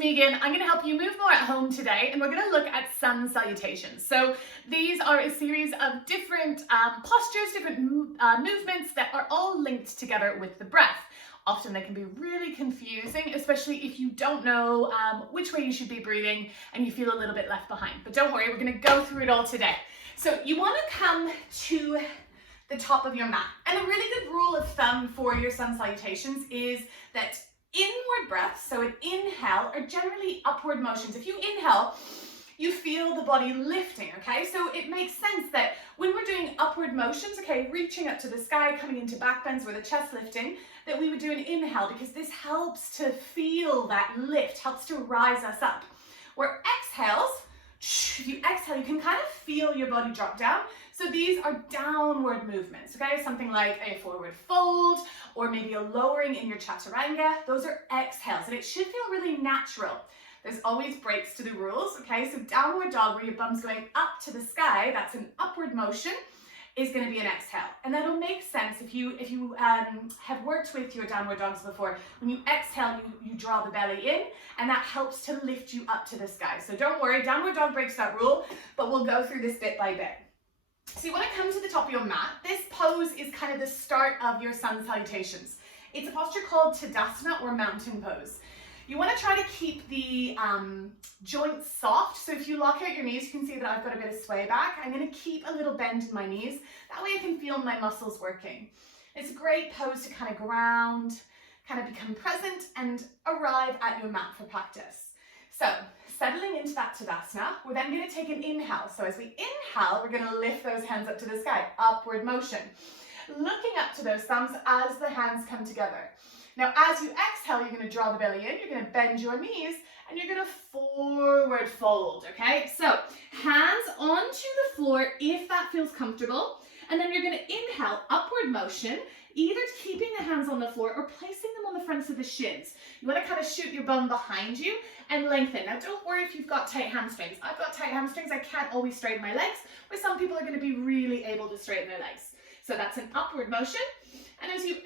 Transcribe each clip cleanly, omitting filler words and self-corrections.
me again. I'm going to help you move more at home today, and we're going to look at sun salutations. So these are a series of different postures, different movements that are all linked together with the breath. Often they can be really confusing, especially if you don't know which way you should be breathing and you feel a little bit left behind. But don't worry, we're going to go through it all today. So you want to come to the top of your mat. And a really good rule of thumb for your sun salutations is that inward breaths, so an inhale, are generally upward motions. If you inhale, you feel the body lifting, okay? So it makes sense that when we're doing upward motions, okay, reaching up to the sky, coming into back bends where the chest lifting, that we would do an inhale because this helps to feel that lift, helps to rise us up. Where exhales, if you exhale, you can kind of feel your body drop down. So these are downward movements, okay? Something like a forward fold or maybe a lowering in your chaturanga. Those are exhales and it should feel really natural. There's always breaks to the rules, okay? So downward dog where your bum's going up to the sky, that's an upward motion, is going to be an exhale. And that'll make sense if you have worked with your downward dogs before. When you exhale, you draw the belly in and that helps to lift you up to the sky. So don't worry, downward dog breaks that rule, but we'll go through this bit by bit. So you want to come to the top of your mat. This pose is kind of the start of your sun salutations. It's a posture called Tadasana or mountain pose. You want to try to keep the joints soft. So if you lock out your knees, you can see that I've got a bit of sway back. I'm going to keep a little bend in my knees. That way I can feel my muscles working. It's a great pose to kind of ground, kind of become present and arrive at your mat for practice. So settling into that Tadasana, we're then going to take an inhale. So as we inhale, we're going to lift those hands up to the sky, upward motion. Looking up to those thumbs as the hands come together. Now, as you exhale, you're going to draw the belly in, you're going to bend your knees, and you're going to forward fold, okay? So, hands onto the floor if that feels comfortable, and then you're going to inhale, upward motion, either keeping the hands on the floor or placing them on the fronts of the shins. You want to kind of shoot your bum behind you and lengthen. Now, don't worry if you've got tight hamstrings. I've got tight hamstrings, I can't always straighten my legs, where some people are going to be really able to straighten their legs. So that's an upward motion. And as you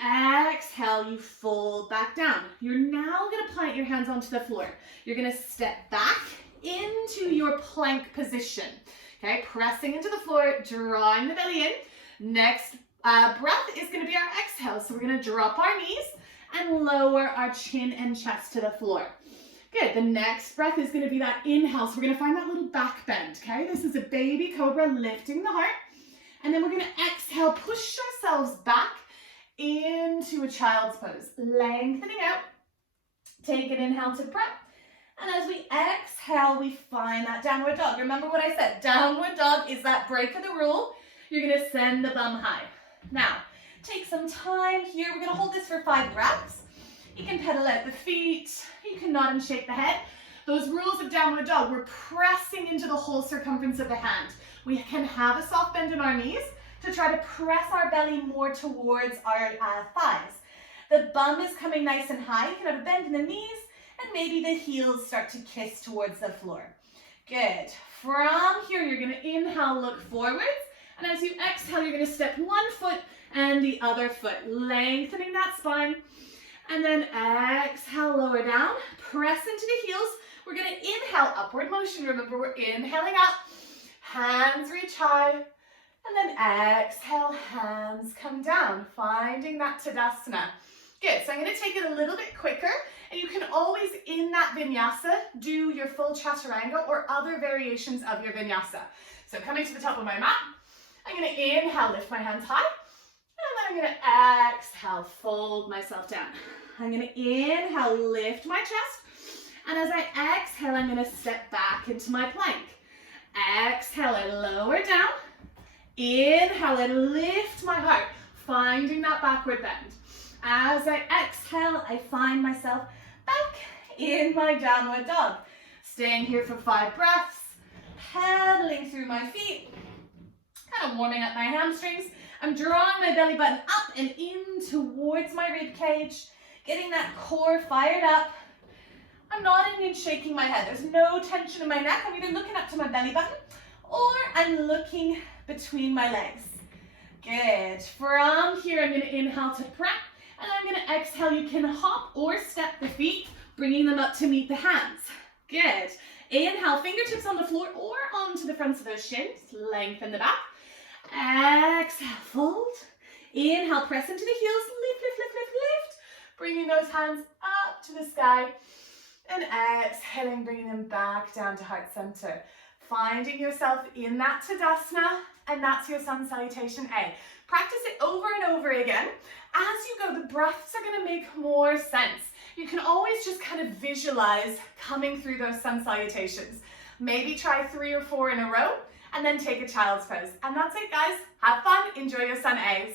exhale, you fold back down. You're now going to plant your hands onto the floor. You're going to step back into your plank position. Okay, pressing into the floor, drawing the belly in. Next breath is going to be our exhale. So we're going to drop our knees and lower our chin and chest to the floor. Good. The next breath is going to be that inhale. So we're going to find that little back bend. Okay, this is a baby cobra lifting the heart. And then we're going to exhale, push ourselves back into a child's pose, lengthening out. Take an inhale to breath. And as we exhale, we find that downward dog. Remember what I said, downward dog is that break of the rule. You're going to send the bum high. Now, take some time here. We're going to hold this for 5 breaths. You can pedal out the feet. You can nod and shake the head. Those rules of downward dog, we're pressing into the whole circumference of the hand. We can have a soft bend in our knees to try to press our belly more towards our thighs. The bum is coming nice and high. You can have a bend in the knees and maybe the heels start to kiss towards the floor. Good. From here, you're going to inhale, look forwards. And as you exhale, you're going to step one foot and the other foot, lengthening that spine. And then exhale, lower down, press into the heels. We're going to inhale, upward motion. Remember, we're inhaling up, hands reach high. And then exhale, hands come down, finding that Tadasana. Good, so I'm going to take it a little bit quicker, and you can always, in that vinyasa, do your full chaturanga or other variations of your vinyasa. So coming to the top of my mat, I'm going to inhale, lift my hands high, and then I'm going to exhale, fold myself down. I'm going to inhale, lift my chest, and as I exhale, I'm going to step back into my plank. Exhale, I lower down. Inhale and lift my heart, finding that backward bend. As I exhale, I find myself back in my downward dog. Staying here for 5 breaths, pedaling through my feet, kind of warming up my hamstrings. I'm drawing my belly button up and in towards my rib cage, getting that core fired up. I'm nodding and shaking my head. There's no tension in my neck. I'm either looking up to my belly button or I'm looking between my legs. Good. From here, I'm going to inhale to prep, and I'm going to exhale. You can hop or step the feet bringing them up to meet the hands. Good. Inhale, fingertips on the floor or onto the fronts of those shins. Lengthen the back. Exhale, fold. Inhale, press into the heels. Lift, lift, lift, lift, lift. Bringing those hands up to the sky. And exhaling, bringing them back down to heart center. Finding yourself in that Tadasana, and that's your Sun Salutation A. Practice it over and over again. As you go, the breaths are going to make more sense. You can always just kind of visualize coming through those Sun Salutations. Maybe try 3 or 4 in a row, and then take a child's pose. And that's it, guys. Have fun. Enjoy your Sun A's.